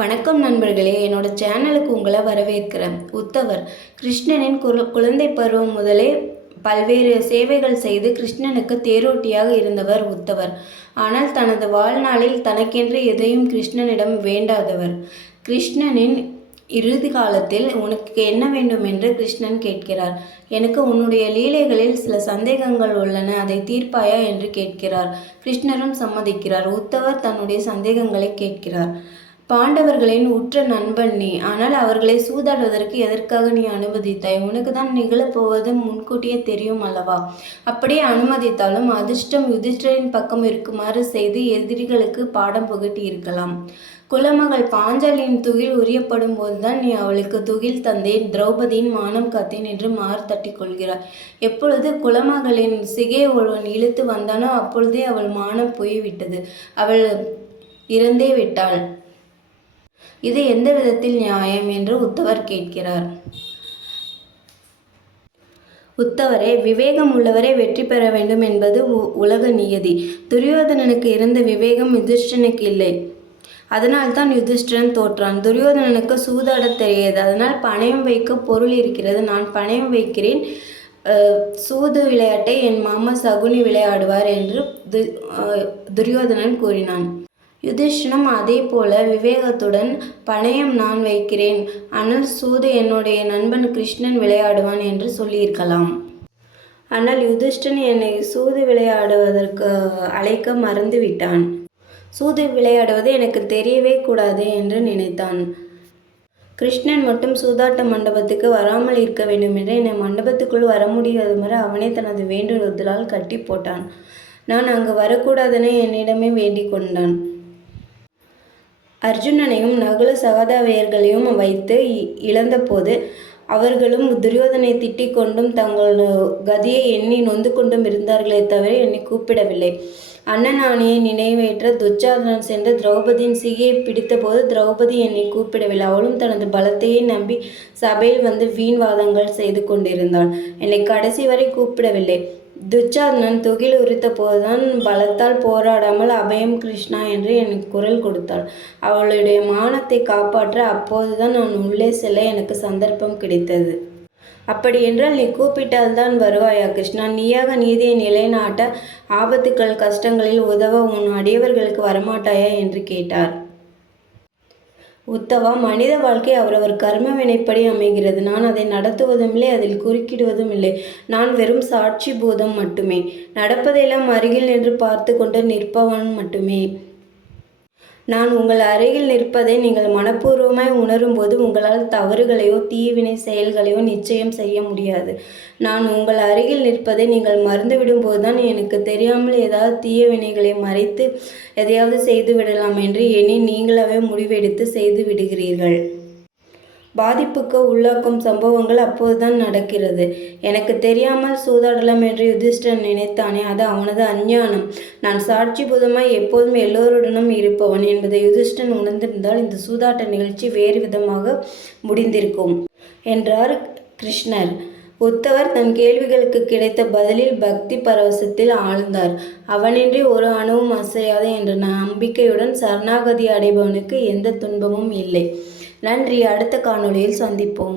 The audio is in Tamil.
வணக்கம் நண்பர்களே, என்னோட சேனலுக்கு உங்களை வரவேற்கிறேன். உத்தவர் கிருஷ்ணனின் குழந்தை பருவம் முதலே பல்வேறு சேவைகள் செய்து கிருஷ்ணனுக்கு தேரோட்டியாக இருந்தவர் உத்தவர். ஆனால் தனது வாழ்நாளில் தனக்கென்று எதையும் கிருஷ்ணனிடம் வேண்டாதவர். கிருஷ்ணனின் இறுதி காலத்தில் உனக்கு என்ன வேண்டும் என்று கிருஷ்ணன் கேட்கிறார். எனக்கு உன்னுடைய லீலைகளில் சில சந்தேகங்கள் உள்ளன, அதை தீர்ப்பாயா என்று கேட்கிறார். கிருஷ்ணரும் சம்மதிக்கிறார். உத்தவர் தன்னுடைய சந்தேகங்களை கேட்கிறார். பாண்டவர்களின் உற்ற நண்பன் நீ, ஆனால் அவர்களை சூதாடுவதற்கு எதற்காக நீ அனுமதித்தாய்? உனக்கு தான் நிகழப்போவது முன்கூட்டியே தெரியும் அல்லவா? அப்படியே அனுமதித்தாலும் அதிர்ஷ்டம் யுதிஷ்டரின் பக்கம் இருக்குமாறு செய்து எதிரிகளுக்கு பாடம் புகட்டி இருக்கலாம். குலமகள் பாஞ்சாலியின் துகில் உரியப்படும் போதுதான் நீ அவளுக்கு துகில் தந்தேன், திரௌபதியின் மானம் காத்தேன் என்று மாறு தட்டி கொள்கிறார். எப்பொழுது குலமகளின் சிகை ஒருவன் இழுத்து வந்தானோ அப்பொழுதே அவள் மானம் போய்விட்டது. அவள் இறந்தே விட்டாள். இது எந்த விதத்தில் நியாயம் என்று உத்தவர் கேட்கிறார். உத்தவரே, விவேகம் உள்ளவரே வெற்றி பெற வேண்டும் என்பது உலக நியதி. துரியோதனனுக்கு இருந்த விவேகம் யுதிஷ்டனுக்கு இல்லை. அதனால்தான் யுதிஷ்டிரன் தோற்றான். துரியோதனனுக்கு சூதாட தெரியாது. அதனால் பணயம் வைக்க பொருள் இருக்கிறது. நான் பணயம் வைக்கிறேன். சூது விளையாட்டை என் மாமா சகுனி விளையாடுவார் என்று துரியோதனன் கூறினான். யுதிஷ்டனும் அதே போல விவேகத்துடன் பணயம் நான் வைக்கிறேன், ஆனால் சூது என்னுடைய நண்பன் கிருஷ்ணன் விளையாடுவான் என்று சொல்லியிருக்கலாம். ஆனால் யுதிஷ்டன் என்னை சூது விளையாடுவதற்கு அழைக்க மறந்துவிட்டான். சூது விளையாடுவது எனக்கு தெரியவே கூடாது என்று நினைத்தான். கிருஷ்ணன் மட்டும் சூதாட்ட மண்டபத்துக்கு வராமல் இருக்க வேண்டும் என்று என்னை மண்டபத்துக்குள் வர முடியாதவரை அவனே தனது வேண்டுதலால் கட்டி போட்டான். நான் அங்கு வரக்கூடாதென என்னிடமே வேண்டிக் கொண்டான். அர்ஜுனனையும் நகுல சகதாவியர்களையும் வைத்து இழந்தபோது அவர்களும் துரியோதனை திட்டிக் கொண்டும் தங்கள் கதியை எண்ணி நொந்து கொண்டும் இருந்தார்களே தவிர என்னை கூப்பிடவில்லை. அண்ணனாணியை நினைவேற்ற துச்சாதனன் சென்று திரௌபதியின் சிகையை பிடித்தபோது திரௌபதி என்னை கூப்பிடவில்லை. அவளும் தனது பலத்தையே நம்பி சபையில் வந்து வீண் வாதங்கள் செய்து கொண்டிருந்தாள். என்னை கடைசி வரை கூப்பிடவில்லை. துச்சாதனன் துகில் உரித்த போதுதான் பலத்தால் போராடாமல் அபயம் கிருஷ்ணா என்று எனக்கு குரல் கொடுத்தாள். அவளுடைய மானத்தை காப்பாற்ற அப்போதுதான் நான் உள்ளே செல்ல எனக்கு சந்தர்ப்பம் கிடைத்தது. அப்படி என்றால் நீ கூப்பிட்டால்தான் வருவாயா கிருஷ்ணா? நீயாக நீதியை நிலைநாட்ட ஆபத்துக்கள் கஷ்டங்களில் உதவ உன் அடியவர்களுக்கு வரமாட்டாயா என்று கேட்டார். உத்தவா, மனித வாழ்க்கை அவரவர் கர்ம வினைப்படி அமைகிறது. நான் அதை நடத்துவதும் இல்லை, அதில் குறுக்கிடுவதும் இல்லை. நான் வெறும் சாட்சி பூதம் மட்டுமே. நடப்பதெல்லாம் அருகில் நின்று பார்த்து கொண்டு நிற்பவன் மட்டுமே. நான் உங்கள் அருகில் நிற்பதை நீங்கள் மனப்பூர்வமாய் உணரும்போது உங்களால் தவறுகளையோ தீவினை செயல்களையோ நிச்சயம் செய்ய முடியாது. நான் உங்கள் அருகில் நிற்பதை நீங்கள் மறந்துவிடும் போதுதான் எனக்கு தெரியாமல் ஏதாவது தீய வினைகளை மறைத்து எதையாவது செய்து விடலாம் என்று எண்ணி நீங்களாவே முடிவெடுத்து செய்து விடுகிறீர்கள். பாதிப்புக்கு உள்ளாக்கும் சம்பவங்கள் அப்போதுதான் நடக்கிறது. எனக்கு தெரியாமல் சூதாடலாம் என்று யுதிஷ்டன் நினைத்தானே, அது அவனது அஞ்ஞானம். நான் சாட்சி பூதமாய் எப்போதும் எல்லோருடனும் இருப்பவன் என்பதை யுதிஷ்டன் உணர்ந்திருந்தால் இந்த சூதாட்ட நிகழ்ச்சி வேறு விதமாக முடிந்திருக்கும் என்றார் கிருஷ்ணர். உத்தவர் தன் கேள்விகளுக்கு கிடைத்த பதிலில் பக்தி பரவசத்தில் ஆழ்ந்தார். அவனின்றி ஒரு அணுவும் அசையாத என்ற நம்பிக்கையுடன் சரணாகதி அடைபவனுக்கு எந்த துன்பமும் இல்லை. நன்றி. அடுத்த காணொளியில் சந்திப்போம்.